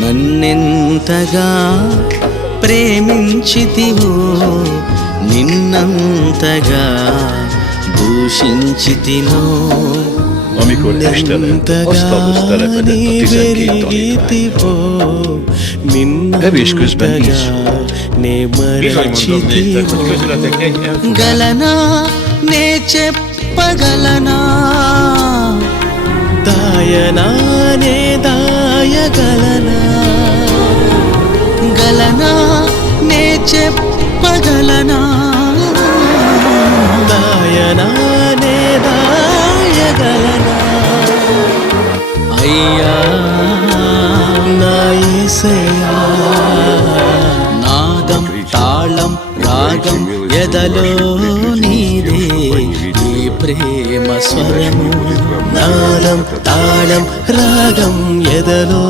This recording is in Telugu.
నన్నెంతగా ప్రేమించితివో నిన్నంతగా దూషించితినో Amikor este lent, asztalhoz telepedett a tizenkét tanítvány. Evés közben így szólt. Bizony mondom néktek, hogy közületek egy elfogadás. గలనా నే చెప్పగలనా దాయనా చెప్పగలనా? దాయనా దాయగలనా? అయ్యా నా నాదం తాళం రాగం ఎదలో నీదే నీ ప్రేమ స్వరము నాదం తాళం రాగం ఎదలో